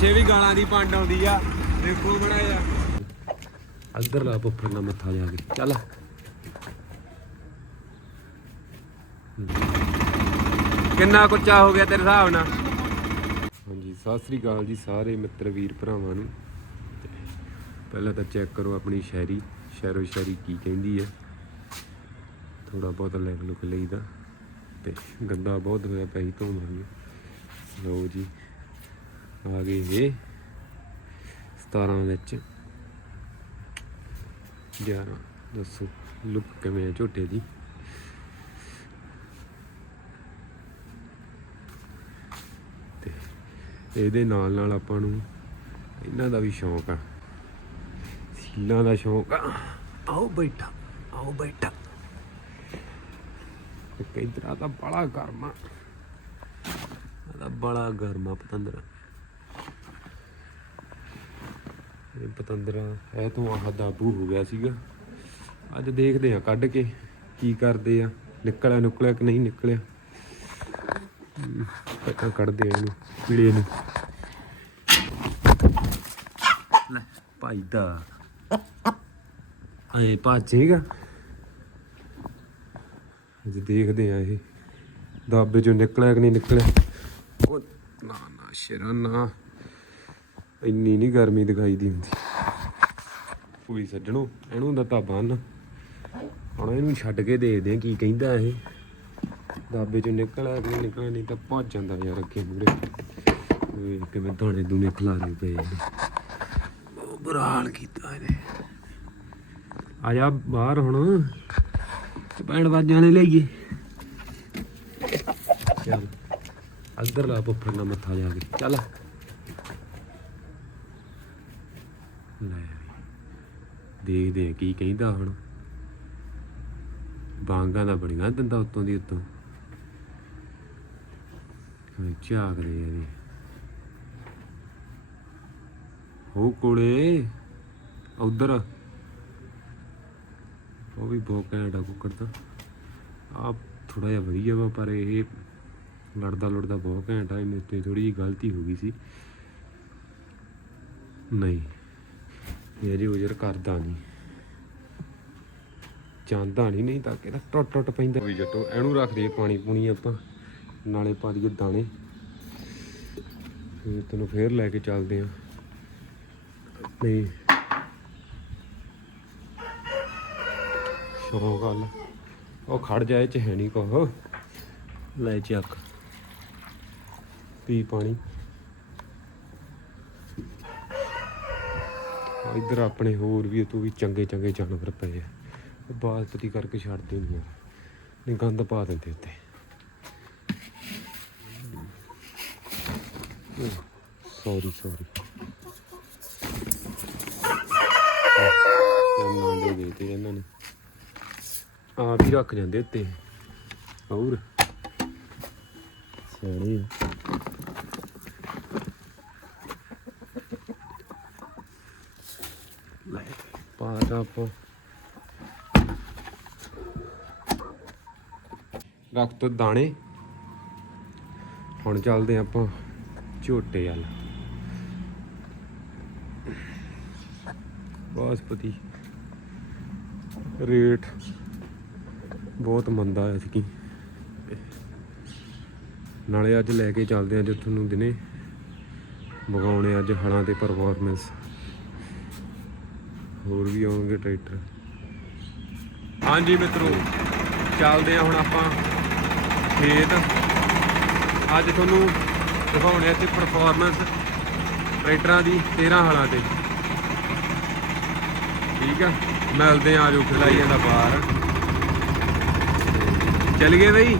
ਪਿੱਛੇ ਵੀ ਗਾਲਾਂ ਦੀ ਪੰਡ ਆਉਂਦੀ ਆ। ਦੇਖੋ ਬਣਾਇਆ ਅੰਦਰ ਲਾ ਪੁੱਫਰ ਨਾਲ ਮੱਥਾ ਜਾ ਕੇ। ਚੱਲ। ਕਿੰਨਾ ਕੁੱਚਾ ਹੋ ਗਿਆ ਤੇਰੇ ਹਿਸਾਬ ਨਾਲ? ਹਾਂਜੀ, ਸਤਿ ਸ੍ਰੀ ਅਕਾਲ ਜੀ ਸਾਰੇ ਮਿੱਤਰ ਵੀਰ ਭਰਾਵਾਂ ਨੂੰ। ਪਹਿਲਾਂ ਤਾਂ ਚੈੱਕ ਕਰੋ ਆਪਣੀ ਸ਼ਾਇਰੀ। ਸ਼ਾਇਰੋ ਸ਼ਾਇਰੀ ਕੀ ਕਹਿੰਦੀ ਹੈ। ਥੋੜਾ ਬਹੁਤ ਲਿਖ ਲੁਕ ਲਈਦਾ। ਤੇ ਗੰਦਾ ਬਹੁਤ ਹੋਇਆ ਪਈ ਧੋਵਾਂਗੇ ਲਓ ਜੀ। ਆ ਗਏ ਇਹ 17 ਵਿੱਚ। 11 ਦੱਸੋ ਲੁੱਕ ਕਿਵੇਂ ਹੈ ਝੋਟੇ ਦੀ? ਤੇ ਇਹਦੇ ਨਾਲ ਨਾਲ ਆਪਾਂ ਨੂੰ ਇਹਨਾਂ ਦਾ ਵੀ ਸ਼ੌਂਕ ਆ। ਸੀਲਾਂ ਦਾ ਸ਼ੌਂਕ ਆ। ਆਓ ਬੈਠਾ ਆਓ ਬੈਠਾ। ਤੇ ਕਈ ਤਰ੍ਹਾਂ ਦਾ ਬੜਾ ਗਰਮਾ ਇਹਦਾ ਬੜਾ ਗਰਮਾ ਪਤੰਦਰਾ। ਇਹ ਪਤੰਦਰਾ, ਇਹ ਤੋਂ ਆਹ ਦਾਬੂ ਹੋ ਗਿਆ ਸੀਗਾ। ਅੱਜ ਦੇਖਦੇ ਆ ਕੱਢ ਕੇ ਕੀ ਕਰਦੇ ਆ। ਨਿਕਲਿਆ ਨਿਕਲਿਆ ਕਿ ਨਹੀਂ ਨਿਕਲਿਆ। ਪਤਾ ਕੱਢਦੇ ਆ ਇਹਨੂੰ ਪੀੜੇ ਨੂੰ। ਲੈ, ਭਾਈ ਦਾ। ਐ ਭਾਜੇਗਾ ਅੱਜ ਦੇਖਦੇ ਆ ਇਹ। ਦਾਬੇ ਚੋਂ ਨਿਕਲਿਆ ਕਿ ਨਹੀਂ ਨਿਕਲਿਆ। ਉਹ ਨਾ ਨਾ ਸ਼ੇਰਾ ਨਾ ਇੰਨੀ ਨਹੀਂ ਗਰਮੀ ਦਿਖਾਈ ਦੀ ਹੁੰਦੀ। ਕੋਈ ਸੱਜਣੋ, ਇਹਨੂੰ ਦਾ ਤਾਂ ਬੰਨ ਹੁਣ ਇਹਨੂੰ ਛੱਡ ਕੇ ਦੇਖਦੇ ਆ ਕੀ ਕਹਿੰਦਾ ਇਹ। ਦਾਬੇ ਚੋਂ ਨਿਕਲਿਆ ਕਿ ਨਿਕਲਿਆ, ਨਹੀਂ ਤਾਂ ਭੱਜ ਜਾਂਦਾ ਯਾਰ ਅੱਗੇ ਮੂਰੇ ਕਿਵੇਂ ਦਾਣੇ ਦੂਣੇ ਖਲਾਰੇ ਪਏ ਨੇ। ਉਹ ਬੁਰਾ ਹਾਲ ਕੀਤਾ ਇਹਨੇ। ਆ ਜਾ ਬਾਹਰ ਹੁਣ। ਪੈਣ ਵਾਜਾਂ ਨੇ ਲਈਏ ਚੱਲ ਅੰਦਰ ਲਾ ਪੁੱਫਰ ਨਾਲ ਮੱਥਾ ਜਾ ਕੇ। ਚੱਲ ਲੈ ਵੀ। ਦੇਖਦੇ ਆ, ਕੀ ਕਹਿੰਦਾ ਹੁਣ। ਬਾਂਗਾਂ ਦਾ ਬੜੀਆਂ ਦਿੰਦਾ ਉੱਤੋਂ ਦੀ ਉੱਤੋਂ। ਕਿਵੇਂ ਝਾਕ ਰਹੇ ਆ ਇਹ ਹੋ ਕੋਲੇ, ਉਧਰ। ਉਹ ਵੀ ਬਹੁਤ ਘੈਂਟ ਆ ਕੁੱਕੜ ਦਾ ਆ ਥੋੜਾ ਜਿਹਾ ਵਧੀਆ ਵਾ, ਪਰ ਇਹ ਲੜਦਾ ਲੜਦਾ ਬਹੁਤ ਘੈਂਟ ਆ, ਇਹਨੇ ਉੱਤੇ ਥੋੜੀ ਜਿਹੀ ਗਲਤੀ ਹੋ ਗਈ ਸੀ। ਨਹੀਂ, ਇਹ ਅਜੇ ਉਜਰ ਕਰਦਾ ਨਹੀਂ। ਜਾਂਦਾ ਨਹੀਂ ਨਹੀਂ ਤਾਂ ਕਿਹਦਾ ਟੁੱਟ ਟੁੱਟ ਪੈਂਦਾ। ਵੀ ਜੱਟੋ ਇਹਨੂੰ ਰੱਖ ਦਈਏ ਪਾਣੀ ਪੂਣੀ ਆਪਾਂ। ਨਾਲੇ ਪਾ ਦਈਏ ਦਾਣੇ। ਫਿਰ ਤੈਨੂੰ ਫੇਰ ਲੈ ਕੇ ਚੱਲਦੇ ਆ। ਨਹੀਂ। ਸ਼ੌਂਕ ਗੱਲ। ਉਹ ਖੜ ਜਾਏ ਚ ਹੈ ਨਹੀਂ ਕੋਹ ਲੈ ਚੱਕ। ਪੀ ਪਾਣੀ। ਆ ਇੱਧਰ ਆਪਣੇ ਹੋਰ ਵੀ ਤੂੰ ਵੀ ਚੰਗੇ ਚੰਗੇ ਜਾਨਵਰ ਪਏ ਆ। ਉਹ ਕਰਕੇ ਛੱਡਦੇ ਨਹੀਂ ਯਾਰ ਨਹੀਂ, ਗੰਦ ਪਾ ਦਿੰਦੇ ਉੱਤੇ। ਸੌਰੀ ਸੌਰੀ ਨਾ ਦੇ ਦੇ ਤੇ ਇਹਨਾਂ ਨੇ। ਆਪ ਹੀ ਰੱਖ ਜਾਂਦੇ ਉੱਤੇ। ਹੋਰ। ਸਿਆਣੇ ਆ। ਲੈ ਪਾਤਾ ਆਪਾਂ। ਰੱਖ ਤੋ ਦਾਣੇ। ਹੁਣ ਚੱਲਦੇ ਹਾਂ ਆਪਾਂ ਝੋਟੇ ਵੱਲ। ਬਾਸਪਤੀ। ਰੇਟ ਬਹੁਤ ਮੰਦਾ ਹੈ ਸੀ ਨਾਲੇ ਅੱਜ ਲੈ ਕੇ ਚੱਲਦੇ ਆ ਜੇ ਤੁਹਾਨੂੰ ਦਿਨੇ। ਮਗਾਉਣੇ ਅੱਜ ਹਲਾਂ ਤੇ ਪਰਫਾਰਮੈਂਸ ਹੋਰ ਵੀ ਆਉਣਗੇ ਟਰੈਕਟਰ। ਹਾਂਜੀ ਮਿੱਤਰੋ, ਚੱਲਦੇ ਆ ਹੁਣ ਆਪਾਂ ਖੇਤ। ਅੱਜ ਤੁਹਾਨੂੰ ਦਿਖਾਉਣੇ ਇੱਥੇ ਪਰਫਾਰਮੈਂਸ ਟਰੈਕਟਰਾਂ ਦੀ 13 ਹਲਾਂ ਤੇ। ਠੀਕ ਆ? ਮਿਲਦੇ ਆ ਆਜੋ ਖਿਲਾਈਆਂ ਦਾ ਬਾਹਰ ਚੱਲ ਗਏ ਬਈ।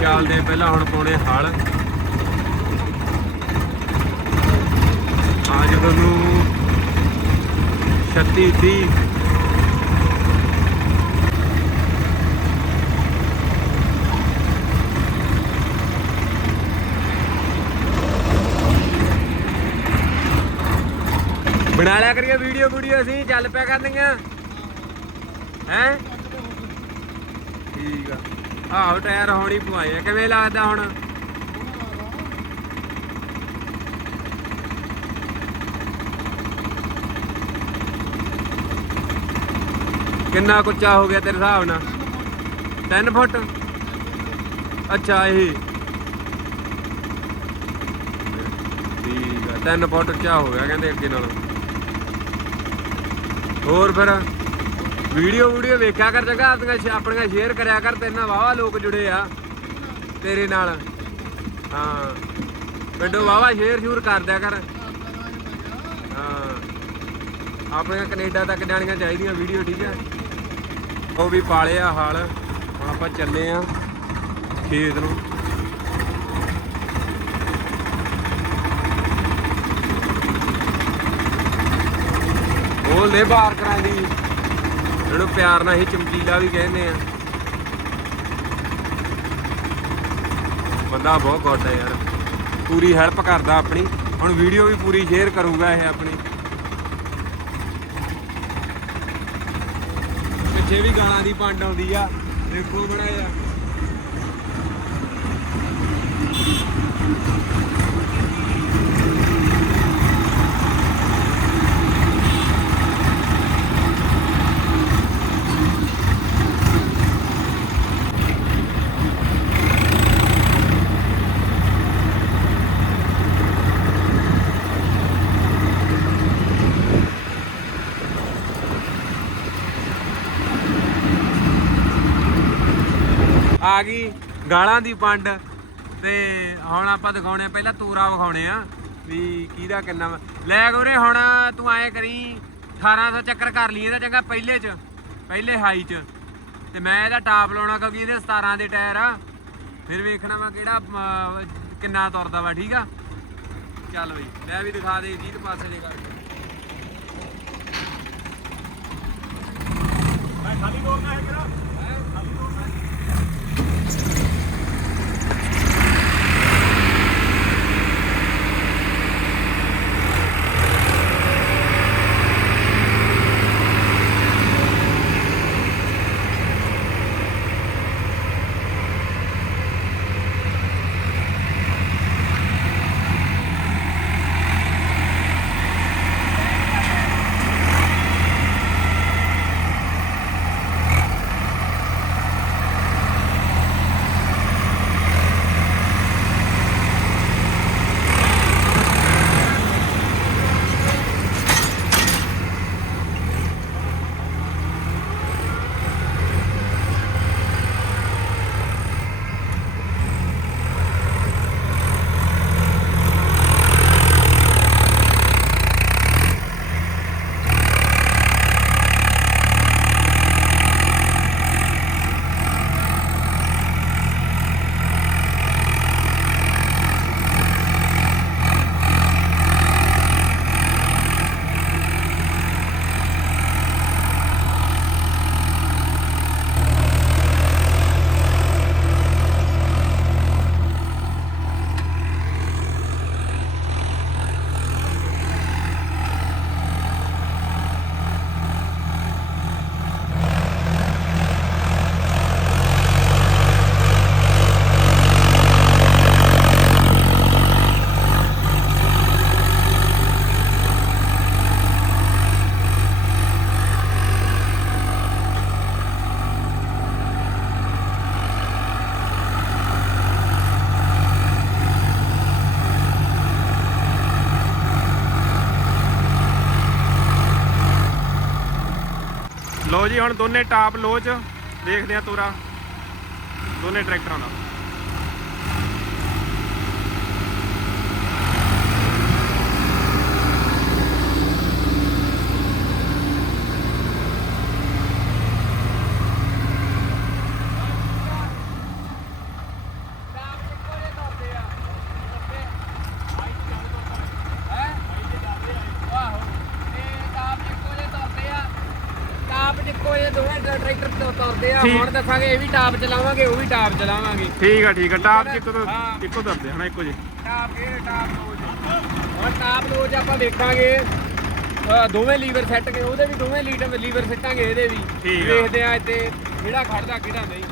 ਚੱਲਦੇ ਪਹਿਲਾਂ ਹੁਣ ਪਾਉਣੇ ਹਲ। ਅੱਜ ਤੁਹਾਨੂੰ 36 30 ਬਣਾ ਲਿਆ ਕਰੀਏ ਵੀਡੀਓ ਵੀਡੀਓ ਅਸੀਂ, ਚੱਲ ਪਿਆ ਕਰਨੀਆਂ। ਹੈ? ਠੀਕ ਆ। ਆਹੋ, ਟਾਇਰ ਹੋਣੀ ਪਵਾਏ ਕਿਵੇਂ ਲੱਗਦਾ ਹੁਣ? ਕਿੰਨਾ ਕੁੱਚਾ ਹੋ ਗਿਆ ਤੇਰੇ ਹਿਸਾਬ ਨਾਲ? 3 ਫੁੱਟ? ਅੱਛਾ, ਇਹ। ਠੀਕ ਆ 3 ਫੁੱਟ ਉੱਚਾ ਹੋ ਗਿਆ ਕਹਿੰਦੇ ਅੱਗੇ ਨਾਲੋਂ। ਹੋਰ ਫਿਰ ਵੀਡੀਓ ਵੀਡੀਓ ਵੇਖਿਆ ਕਰ ਜਗਾ, ਆਪਣੀਆਂ ਆਪਣੀਆਂ ਸ਼ੇਅਰ ਕਰਿਆ ਕਰ, ਤੇਰੇ ਨਾਲ ਵਾਵਾ ਲੋਕ ਜੁੜੇ ਆ। ਤੇਰੇ ਨਾਲ। ਹਾਂ। ਪਿੰਡੋਂ ਵਾਵਾ ਸ਼ੇਅਰ ਸ਼ੂਰ ਕਰਦਿਆ ਕਰ। ਹਾਂ। ਆਪਣੀਆਂ ਕੈਨੇਡਾ ਤੱਕ ਜਾਣੀਆਂ ਚਾਹੀਦੀਆਂ ਵੀਡੀਓ, ਠੀਕ ਹੈ ਉਹ ਵੀ ਪਾਲੇ ਆ ਹਾਲ। ਹੁਣ ਆਪਾਂ ਚੱਲੇ ਆ ਖੇਤ ਨੂੰ। ਬੋਲਦੇ ਬਾਹਰ ਕਰਾਂਦੀ ਇਹਨੂੰ ਪਿਆਰ ਨਾਲ ਹੀ ਚਮਕੀਲਾ ਵੀ ਕਹਿੰਦੇ ਆ। ਬੰਦਾ ਬਹੁਤ ਗੁੱਡ ਹੈ ਯਾਰ। ਪੂਰੀ ਹੈਲਪ ਕਰਦਾ ਆਪਣੀ। ਹੁਣ ਵੀਡੀਓ ਵੀ ਪੂਰੀ ਸ਼ੇਅਰ ਕਰੂਗਾ ਇਹ ਆਪਣੀ। ਪਿੱਛੇ ਵੀ ਗਾਣਾ ਦੀ ਪੰਡ ਆਉਂਦੀ ਆ। ਦੇਖੋ ਬਣਾਇਆ ਆ ਗਈ ਗਾਲਾਂ ਦੀ ਪੰਡ ਤੇ ਹੁਣ ਆਪਾਂ ਦਿਖਾਉਣੇ ਆ ਪਹਿਲਾਂ ਤੂਰਾ ਵਿਖਾਉਣੇ ਆ ਵੀ ਕਿਹਦਾ ਕਿੰਨਾ ਵਾ। ਲੈ ਗੋਰੇ ਹੁਣ ਤੂੰ ਐਂ ਕਰੀ 1800 ਚੱਕਰ ਕਰ ਲਈ ਇਹਦਾ ਚੰਗਾ ਪਹਿਲੇ ਚ ਪਹਿਲੇ ਹਾਈ ਚ। ਤੇ ਮੈਂ ਇਹਦਾ ਟਾਪ ਲਾਉਣਾ ਕਿਉਂਕਿ ਇਹਦੇ 17 ਦੇ ਟਾਇਰ ਆ। ਫਿਰ ਵੇਖਣਾ ਵਾ ਕਿਹੜਾ ਅਮ, ਕਿੰਨਾ ਤੁਰਦਾ ਵਾ ਠੀਕ ਆ? ਚੱਲ ਬਈ ਲੈ ਵੀ ਦਿਖਾ ਦੇ 20 ਪਾਸੇ ਦੇ ਕਰਕੇ ਹੁਣ ਦੋਨੇ ਟਾਪ ਲੋ ਚ ਦੇਖਦੇ ਆ ਤੋਰਾ ਦੋਨੇ ਟਰੈਕਟਰਾਂ ਦਾ ਟਾਪ ਜਿੱਕੋ ਇਹ ਦੋਵੇਂ ਟਰੈਕਟਰ ਤੋਂ ਤੁਰਦੇ ਆ ਠੀਕ। ਹੁਣ ਦੱਸਾਂਗੇ ਇਹ ਵੀ ਟਾਪ ਚਲਾਵਾਂਗੇ ਉਹ ਵੀ ਟਾਪ ਚਲਾਵਾਂਗੇ ਠੀਕ ਆ ਠੀਕ ਆ ਟਾਪ ਚ ਇੱਕੋ ਤੋਂ ਹਾਂ। ਇੱਕੋ ਦਰਦੇ ਹਨਾ ਇੱਕੋ ਜੀ ਟਾਪ ਇਹ ਟਾਪ ਲੋਜ ਹੁਣ ਟਾਪ ਲੋਜ ਆਪਾਂ ਦੇਖਾਂਗੇ ਦੋਵੇਂ ਲੀਵਰ ਸੈੱਟ ਕੇ ਉਹਦੇ ਵੀ ਦੋਵੇਂ ਲੀਵਰ ਲੀਵਰ ਸੈੱਟਾਂਗੇ ਇਹਦੇ ਵੀ ਠੀਕ ਆ। ਦੇਖਦੇ ਆ ਇੱਥੇ ਕਿਹੜਾ ਖੜਦਾ ਕਿਹੜਾ ਨਹੀਂ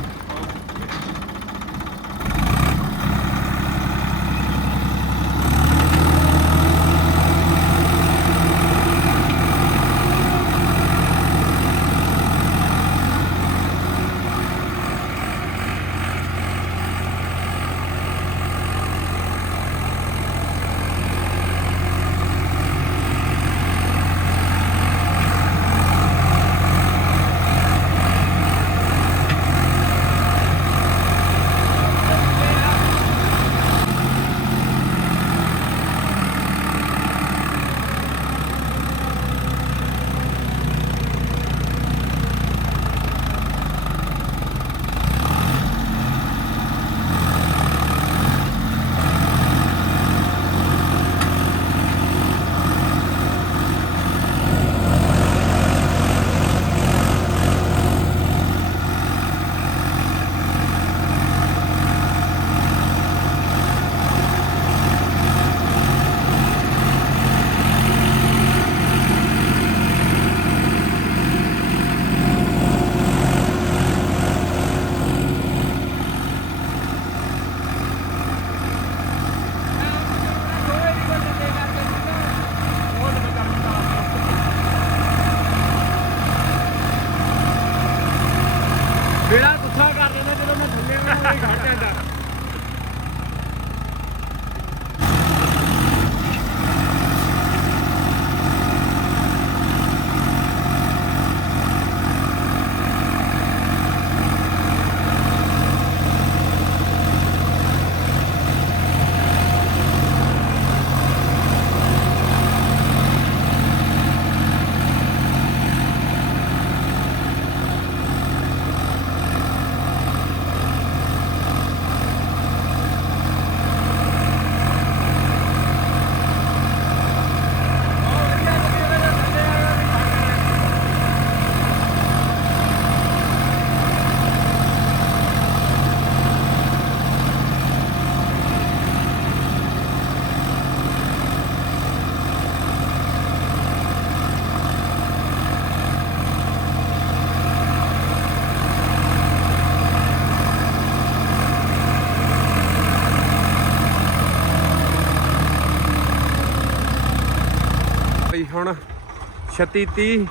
36 30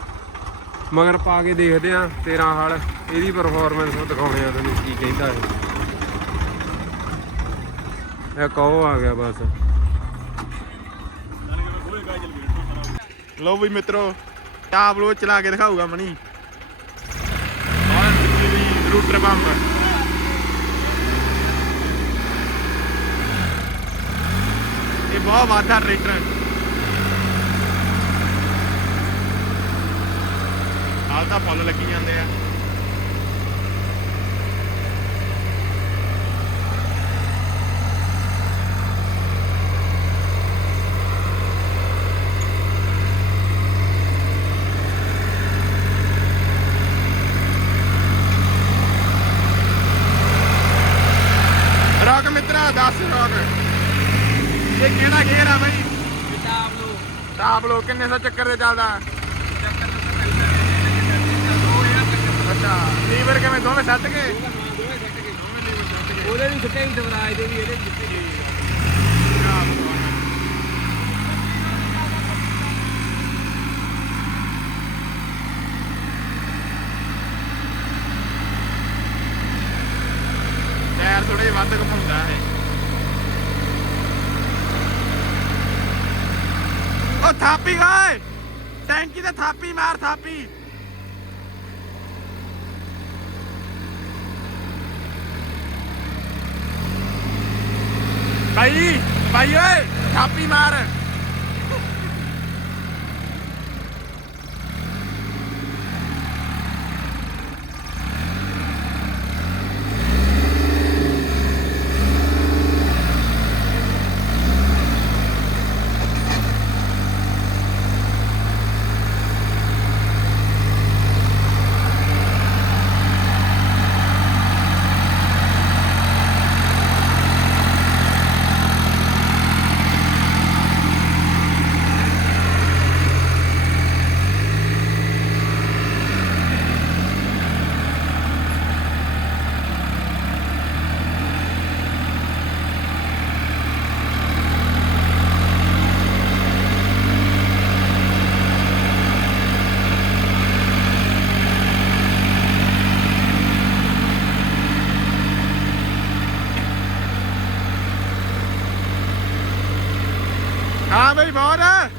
ਮਗਰ ਪਾ ਕੇ ਦੇਖਦੇ ਆ 13 ਹਾਲ। ਇਹਦੀ ਪਰਫਾਰਮੈਂਸ ਦਿਖਾਉਣੇ ਆ ਤੁਹਾਨੂੰ ਕੀ ਕਹਿੰਦਾ ਇਹ। ਇਹ ਕਹੋ ਆ ਗਿਆ ਬਸ। ਲਓ ਵੀ ਮਿੱਤਰੋ ਟਾਪ ਲੋ ਚਲਾ ਕੇ ਦਿਖਾਊਗਾ ਮਣੀ। ਰੂਟਰ ਪੰਪ ਇਹ ਬਹੁਤ ਵਾਧਾ ਟਰੈਕਟਰ ਹਾਲ ਤਾਂ ਫੁੱਲ ਲੱਗੀ ਜਾਂਦੇ ਆ। ਰੌਕ ਮਿੱਤਰਾ ਦੱਸ ਰੌਕ। ਇਹ ਕਿਹੜਾ ਗੇਅਰ ਆ ਬਈ? ਕਿੰਨੇ ਸੌ ਚੱਕਰ ਤੇ ਚੱਲਦਾ ਚੱਕਰ ਨੂੰ ਤਾਂ ਪੈਂਦਾ ਨਹੀਂ ਕਿ ਦੋ ਜਾਂ ਚੱਕਰ ਅੱਛਾ ਲੀਵਰ ਕਿਵੇਂ ਦੋਵੇਂ ਸੱਟ ਦੋਵੇਂ ਦੋਵੇਂ ਲੀਵਰ ਉਹਦੇ ਵੀ ਹੀ ਦਵਰਾਜ ਦੇ ਵੀ ਇਹਦੇ ਗਏ। ਟਾਇਰ ਥੋੜੇ ਵੱਧ ਘੁੰਮਾਉਂਦਾ ਹੈ ਉਹ ਥਾਪੀ ਓਏ! ਟੈਂਕੀ ਤੇ ਥਾਪੀ ਮਾਰ ਥਾਪੀ। ਬਾਈ ਬਾਈ ਓਏ ਥਾਪੀ ਮਾਰ ਹਾਂ ਬਈ ਬਹੁਤ ਓਏ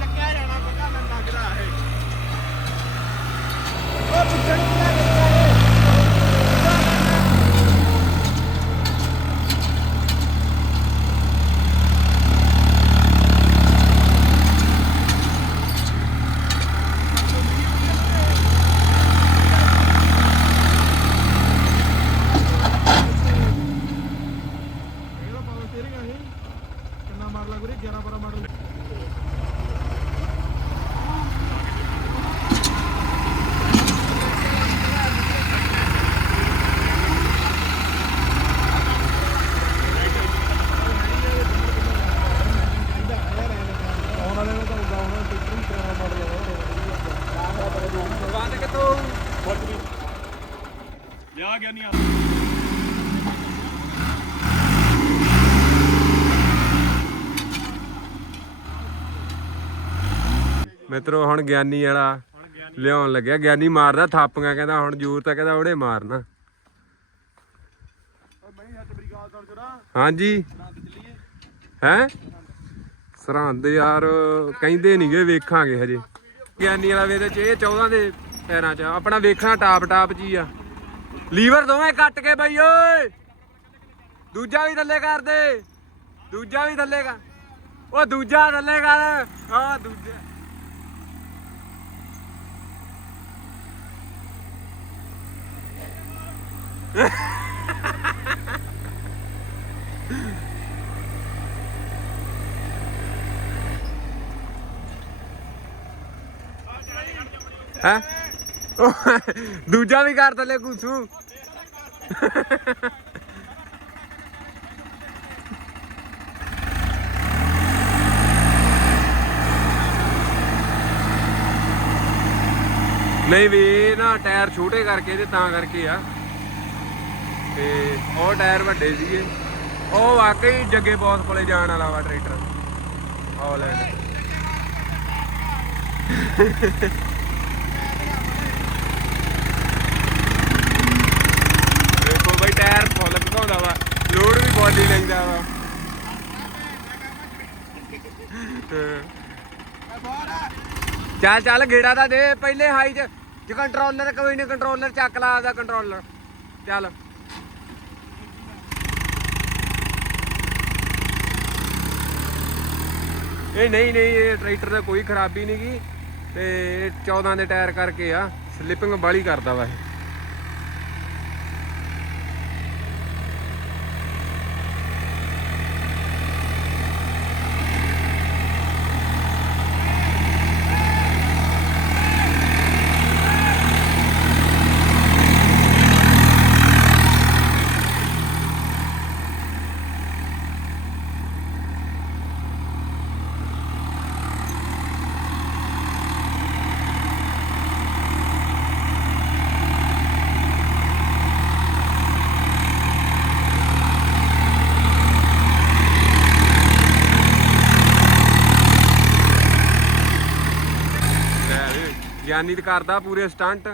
ਚੱਕਿਆ ਜਾਣਾ ਪੱਕਾ ਮੈਨੂੰ ਲੱਗਦਾ ਹੈ ਉਹ ਪੁੱਛਣ ਇਹਦਾ ਪਾਵਰ ਸਟੀਅਰਿੰਗ ਆ ਇਹ ਕਿੰਨਾ ਮਾਡਲ ਆ ਗੁਰੇ 11 12 ਮਾਡਲ ਆਉਣ ਵਾਲੇ ਨੂੰ ਤਾਂ ਉਦਾਂ ਹੋਣਾ ਟਿਕਟ ਵੀ 13 ਮਾਡਲ ਆ ਬੰਦ ਕਿਤੋਂ ਜਾ ਗਿਆ ਨਹੀਂ ਮਿੱਤਰੋ ਹੁਣ ਗਿਆਨੀ ਵਾਲਾ ਲਿਆਉਣ ਲੱਗਿਆ। ਗਿਆਨੀ ਮਾਰਦਾ ਥਾਪੀਆਂ ਕਹਿੰਦਾ ਹੁਣ ਜ਼ਰੂਰ ਤਾਂ ਕਹਿੰਦਾ ਉਹੜੇ ਮਾਰਨਾ। ਹਾਂਜੀ। ਹੈ? ਸਰਹੰਦ ਯਾਰ ਕਹਿੰਦੇ ਨਹੀਂਗੇ ਵੇਖਾਂਗੇ ਹਜੇ। ਗਿਆਨੀ ਵਾਲਾ ਵੇਦੇ ਚ ਇਹ 14 ਦੇ ਪੈਰਾਂ 'ਚ ਆਪਣਾ ਵੇਖਣਾ ਟਾਪ ਟਾਪ ਜੀ ਆ। ਲੀਵਰ ਦੋਵੇਂ ਕੱਟ ਕੇ ਬਈ, ਓਏ। ਦੂਜਾ ਵੀ ਥੱਲੇ ਕਰ ਦੇ। ਦੂਜਾ ਵੀ ਥੱਲੇ ਕਰ। ਉਹ ਦੂਜਾ ਥੱਲੇ ਕਰ। ਹਾਂ, ਦੂਜਾ। ਹੈ? ਦੂਜਾ ਵੀ ਕਰ ਥੱਲੇ ਗੁੱਸੂ ਨਹੀਂ ਵੀ ਇਹ ਨਾ ਟਾਇਰ ਛੋਟੇ ਕਰਕੇ ਤੇ ਤਾਂ ਕਰਕੇ ਆ। ਤੇ ਉਹ ਟਾਇਰ ਵੱਡੇ ਸੀਗੇ। ਉਹ ਵਾਕਈ ਜੱਗੇ ਬੌਸ ਕੋਲੇ ਜਾਣ ਵਾਲਾ ਵਾ ਟਰੈਕਟਰ। ਹਾਲੈਂਡ ਦੇਖੋ ਬਈ ਟਾਇਰ ਫੁੱਲ ਘੁੰਦਾ ਵਾ ਲੋਡ ਲੈਂਦਾ ਵਾ। ਚੱਲ ਚੱਲ, ਗੇੜਾ ਤਾਂ ਦੇ, ਪਹਿਲੇ ਹਾਈ ਚ। ਜੇ ਕੰਟਰੋਲਰ ਕੋਈ ਨਹੀਂ ਕੰਟਰੋਲਰ ਚੱਕ ਲਾ ਆਦਾ ਕੰਟਰੋਲਰ ਚੱਲ। ਇਹ ਨਹੀਂ ਨਹੀਂ, ਇਹ ਟਰੈਕਟਰ ਦਾ ਕੋਈ ਖਰਾਬੀ ਨਹੀਂ ਗੀ। ਤੇ ਇਹ 14 ਦੇ ਟਾਇਰ ਕਰਕੇ ਆ। ਸਲਿਪਿੰਗ ਬਾਲੀ ਕਰਦਾ ਵਾ ਇਹ ਲੈ ਵੀ, ਗਿਆਨੀ ਤੇ ਕਰਦਾ ਪੂਰੇ ਸਟੰਟ।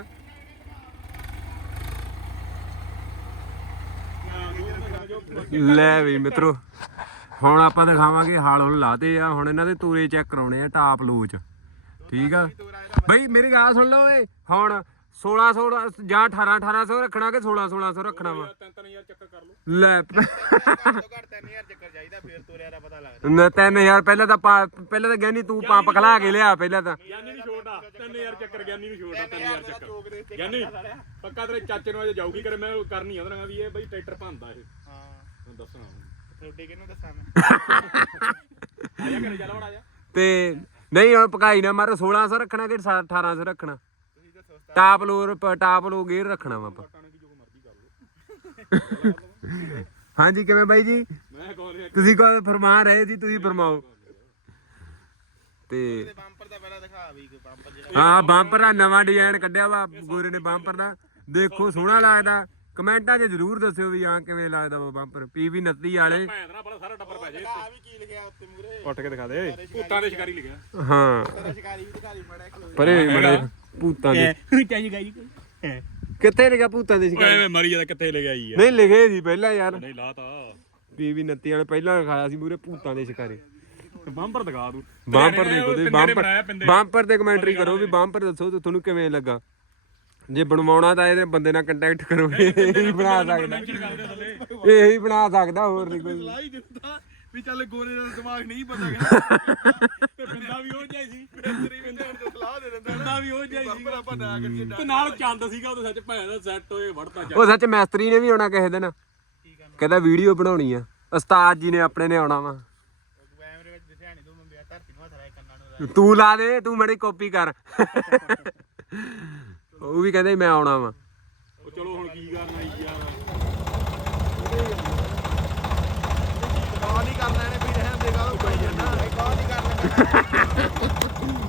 ਲੈ ਵੀ ਮਿੱਤਰੋ, ਹੁਣ ਆਪਾਂ ਦਿਖਾਵਾਂਗੇ ਹਾਲ ਹੁਣ ਲਾਤੇ ਆ, ਹੁਣ ਇਹਨਾਂ ਦੇ ਤੂਰੇ ਚੈੱਕ ਕਰਾਉਣੇ ਆ, ਟਾਪ ਲੋਚ ਠੀਕ ਆ? ਬਈ ਮੇਰੀ ਗੱਲ ਸੁਣ ਲਓ ਓਏ, ਹੁਣ 16 16 ਜਾਂ 18 1800 ਰੱਖਣਾ ਕਿ 16 1600 ਰੱਖਣਾ ਵਾ? 3000 ਚੱਕਰ ਕਰ ਲਓ। ਲੈ। ਘੱਟ 3000 ਚੱਕਰ ਚਾਹੀਦਾ ਫਿਰ ਤੋਰਿਆ ਦਾ ਪਤਾ ਲੱਗਦਾ। ਨਾ 3000 ਪਹਿਲਾਂ ਤਾਂ ਪਹਿਲਾਂ ਤਾਂ ਗਿਆਨੀ ਤੂੰ ਪੰਪ ਖਲਾ ਕੇ ਲਿਆ ਪਹਿਲਾਂ ਤਾਂ। ਗਿਆਨੀ ਨੂੰ ਛੋਟਾ 3000 ਚੱਕਰ ਗਿਆਨੀ ਨੂੰ ਛੋਟਾ 3000 ਚੱਕਰ। ਗਿਆਨੀ ਪੱਕਾ ਤੇਰੇ ਚਾਚੇ ਨੂੰ ਅਜੇ ਜਾਊਗੀ ਕਰ ਮੈਂ ਕਰਨੀ ਆ ਉਹਦੇ ਨਾਲ ਵੀ ਇਹ ਬਈ ਟਰੈਕਟਰ ਭੰਦਾ ਇਹ। ਹਾਂ। ਹੁਣ ਦੱਸਣਾ ਹੁਣ। ਤੁਹਾਡੇ ਕਿਹਨੂੰ ਦੱਸਾਂ ਮੈਂ? ਆ ਜਾ ਘਰੇ ਚੱਲ ਹੁਣ ਆ ਜਾ। ਤੇ ਨਹੀਂ ਹੁਣ ਪਕਾਈ ਨਾ ਮਾਰੋ 1600 ਰੱਖਣਾ ਕਿ 1800 ਰੱਖਣਾ? ਟਾਪ ਲੋਰ ਟਾਪ ਲੋ ਗੇਅਰ ਰੱਖਣਾ ਵਾ ਆਪਾਂ। ਹਾਂਜੀ ਕਿਵੇਂ ਬਾਈ ਜੀ? ਮੈਂ ਕੌਣ ਰਿਹਾ ਤੁਸੀਂ ਕੋ ਫਰਮਾ ਰਹੇ ਜੀ ਤੁਸੀਂ ਫਰਮਾਓ। ਤੇ ਤੇ ਬੰਪਰ ਦਾ ਪਹਿਲਾਂ ਦਿਖਾ ਵੀ ਕੋਈ ਬੰਪਰ ਜਿਹੜਾ ਹਾਂ ਬੰਪਰ ਦਾ ਨਵਾਂ ਡਿਜ਼ਾਈਨ ਕੱਢਿਆ ਵਾ ਗੋਰੇ ਨੇ ਬੰਪਰ ਦਾ। ਦੇਖੋ ਸੋਹਣਾ ਲੱਗਦਾ। ਕਮੈਂਟਾਂ 'ਚ ਜਰੂਰ ਦੱਸਿਓ ਵੀ ਆ ਕਿਵੇਂ ਲੱਗਦਾ ਵਾ ਬੰਪਰ। ਪੀਵੀ 29 ਵਾਲੇ। ਭੈਣ ਦਾ ਬੜਾ ਸਾਰਾ ਟੱਬਰ ਪੈ ਜੇ ਆ ਵੀ ਕੀ ਲਿਖਿਆ ਉੱਤੇ ਮੂਰੇ ਉੱਠ ਕੇ ਦਿਖਾ ਦੇ। ਭੂਤਾਂ ਦੇ ਸ਼ਿਕਾਰੀ ਲਿਖਿਆ। ਹਾਂ। ਤੇਰਾ ਸ਼ਿਕਾਰੀ ਵੀ ਦਿਖਾ ਦੀ ਮੜਾ ਖਲੋ ਪਰੇ ਮੜੇ ਭੂਤਾਂ ਦੇ। ਚਾਹੀਦਾ ਜੀ ਕਿੱਥੇ ਲਿਖਿਆ ਭੂਤਾਂ ਦੇ ਸ਼ਿਕਾਰੀ ਐਵੇਂ ਮਰੀ ਜਾਂਦਾ ਕਿੱਥੇ ਲੈ ਗਈ ਆ? ਨਹੀਂ ਲਿਖੇ ਸੀ ਪਹਿਲਾਂ ਯਾਰ। ਨਹੀਂ ਲਾਤਾ। ਪੀਵੀ 29 ਵਾਲੇ ਪਹਿਲਾਂ ਲਿਖਾਇਆ ਸੀ ਮੂਰੇ ਭੂਤਾਂ ਦੇ ਸ਼ਿਕਾਰੀ ਬੰਪਰ ਦਿਖਾ ਤੂੰ ਬੰਪਰ ਤੁਸੀਂ ਬਣਾਇਆ ਬੰਪਰ ਬੰਪਰ ਤੇ ਕਮੈਂਟਰੀ ਕਰੋ ਵੀ ਬੰਪਰ ਦੱਸੋ ਤੇ ਤੁਹਾਨੂੰ ਕਿਵੇਂ ਲੱਗਾ। ਜੇ ਬਣਵਾਉਣਾ ਤਾਂ ਇਹਦੇ ਬੰਦੇ ਨਾਲ ਕੰਟੈਕਟ ਕਰੋ ਇਹ ਬਣਾ ਸਕਦਾ। ਇਹ ਹੀ ਬਣਾ ਸਕਦਾ ਹੋਰ ਨਹੀਂ ਕੋਈ। ਵੀ ਚੱਲ ਗੋਰੇ ਦਾ ਦਿਮਾਗ ਨਹੀਂ ਪਤਾ ਗਿਆ ਪਿੰਦਾ ਵੀ ਹੋ ਜਾਈ ਸੀ। ਤੇਰੀ ਵੀ ਤੋਂ ਸਲਾਹ ਦੇ ਦਿੰਦਾ ਪਿੰਦਾ ਵੀ ਹੋ ਜਾਈ ਸੀ ਬੰਪਰ ਆਪਾਂ ਨਾ ਕਰਕੇ ਤੇ ਨਾਲ ਚੰਦ ਸੀਗਾ ਉਹਦੇ ਸੱਚ ਭੈਣ ਦਾ ਸੈੱਟ ਹੋਏ ਵੜਤਾ ਜਾ ਉਹ ਸੱਚ ਮੈਸਤਰੀ ਨੇ ਵੀ ਆਉਣਾ ਕਿਸੇ ਦਿਨ। ਕਹਿੰਦਾ ਵੀਡੀਓ ਬਣਾਉਣੀ ਆ। ਉਸਤਾਦ ਜੀ ਨੇ ਆਪਣੇ ਨੇ ਆਉਣਾ ਵਾ। ਕੈਮਰੇ ਵਿੱਚ ਦਿਖਿਆ ਨਹੀਂ ਤੂੰ ਤੂੰ ਲਾ ਦੇ ਤੂੰ ਮੜੀ ਕਾਪੀ ਕਰ। ਉਹ ਵੀ ਕਹਿੰਦਾ ਮੈਂ ਆਉਣਾ ਵਾ। ਉਹ ਚਲੋ ਹੁਣ ਕੀ ਕਰਨਾ ਈ ਯਾਰ ਕਾਲ ਹੀ ਕਰਨਾ ਇਹਨੇ ਵੀ ਰਹਿਣ ਦੇਗਾ ਉਹ ਕੋਈ ਜੰਨਾ ਕਾਲ ਹੀ ਕਰਨਾ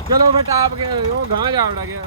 ਚਲੋ ਫਿਰ ਟਾਪ ਕੇ ਉਹ ਗਾਂ ਜਾ ਵੜਾ ਗਿਆ।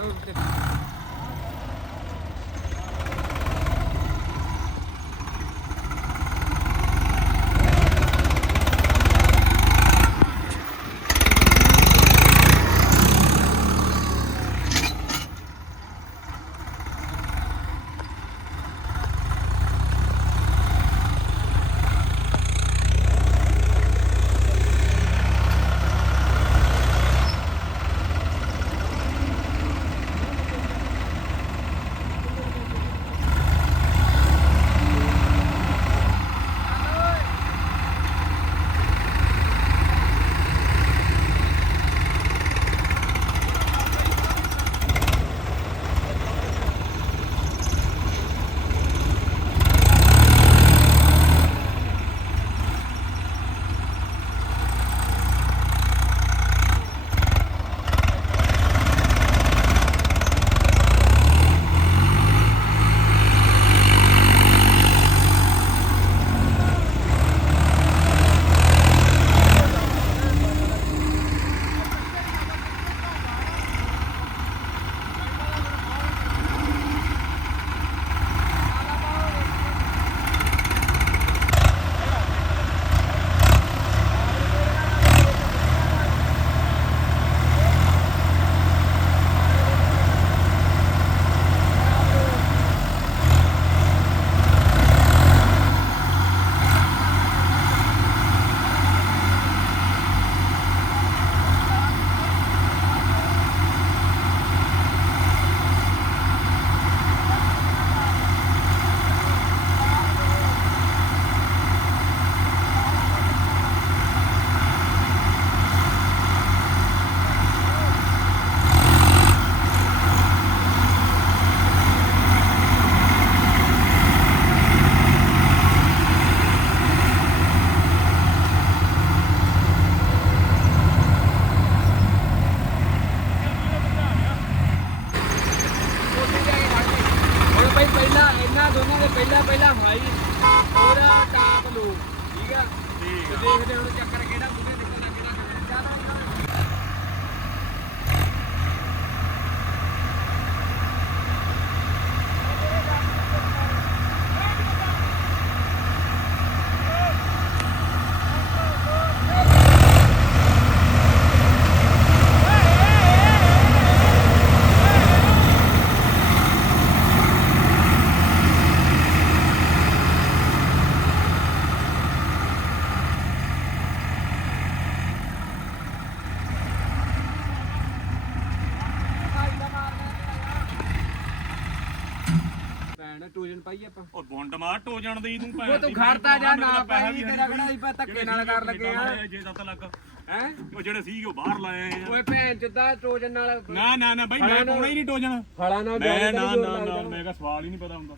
ਆਪਾਂ ਉਹ ਬੁੰਡ ਮਾਰ ਟੋ ਜਾਣ ਦੀ ਤੂੰ ਉਹ ਤੂੰ ਖੜਤਾ ਜਾ ਨਾ ਪਾਈ ਤੇਰਾ ਕਿਹੜਾ ਹੀ ਪਾ ਧੱਕੇ ਨਾਲ ਕਰ ਲੱਗੇ ਆ? ਜੇ ਸੱਤ ਲੱਗ ਹੈ? ਉਹ ਜਿਹੜੇ ਸੀ ਉਹ ਬਾਹਰ ਲਾਏ ਆ। ਓਏ ਭੈਣ ਚੁੱਦਾ ਟੋਜਨ ਨਾਲ ਨਾ ਨਾ ਨਾ ਬਾਈ ਮੈਂ ਪਾਉਣਾ ਹੀ ਨਹੀਂ ਟੋਜਣ ਫਲਾਂ ਨਾਲ ਮੈਂ ਨਾ ਦਾ ਨੀ ਨਾ ਨਾ। ਮੈਂ ਕਿਹਾ ਸਵਾਲ ਹੀ ਨਹੀਂ ਪਤਾ ਹੁੰਦਾ।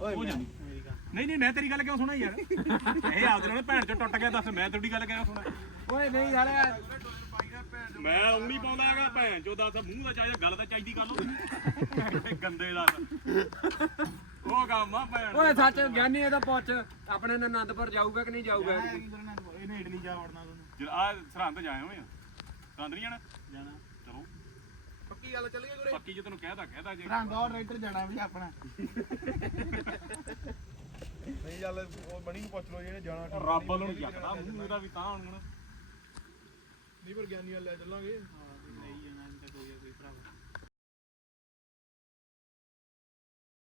ਹੋ ਜਾਂਦੀ। ਨਹੀਂ ਨਹੀਂ ਮੈਂ ਤੇਰੀ ਗੱਲ ਕਿਉਂ ਸੁਣਾ ਯਾਰ? ਇਹ ਆਪਦੇ ਨਾਲ ਭੈਣ ਚੋਂ ਟੁੱਟ ਗਿਆ ਦੱਸ ਮੈਂ ਤੁਹਾਡੀ ਗੱਲ ਕਿਉਂ ਸੁਣਾ ਓਏ ਨਹੀਂ ਯਾਰ ਮੈਂ ਉੰਨੀ ਪਾਉਂਦਾ ਹੈਗਾ ਭੈਣ ਚੋਂ ਦੱਸ ਮੂੰਹ ਦਾ ਚਾਹੀਦਾ ਗੱਲ ਤਾਂ ਚਾਹੀਦੀ ਗੱਲ ਗੰਦੇ ਦਾ। ਉਹ ਕੰਮ ਆ ਭੈਣ ਓਏ ਸੱਚ ਗਿਆਨੀ ਇਹਦਾ ਪੁੱਛ ਆਪਣੇ ਨਾਲ ਆਨੰਦਪੁਰ ਜਾਊਗਾ ਕਿ ਨਹੀਂ ਜਾਊਗਾ ਇਹਨੇ ਇਡਲੀ ਜਾ ਵੜਨਾ ਤੁਹਾਨੂੰ ਆ ਸਰਹੰਦ ਜਾਏ ਹੋਏ ਆ। ਸਰਹੰਦ ਨਹੀਂ ਜਾਣਾ? ਜਾਣਾ। ਚਲੋ। ਪੱਕੀ ਗੱਲ ਚੱਲ ਗਈ ਗੁਰੇ ਪੱਕੀ ਜੇ ਤੈਨੂੰ ਕਹਿਦਾ ਕਹਿਦਾ ਜੇ। ਰੰਗ ਔਰ ਰਾਈਟਰ ਜਾਣਾ ਵੀ ਆਪਣਾ। ਨਹੀਂ ਚੱਲ ਉਹ ਬਣੀ ਨੂੰ ਪੁੱਛ ਲੋ ਜਿਹੜੇ ਜਾਣਾ ਰੱਬ ਨੂੰ ਜੱਕਦਾ ਮੂੰਹ ਇਹਦਾ ਵੀ ਤਾਂ ਹੁਣ ਹੁਣ ਨਹੀਂ ਪਰ ਗਿਆਨੀ ਵੱਲ ਲੈ ਚੱਲਾਂਗੇ।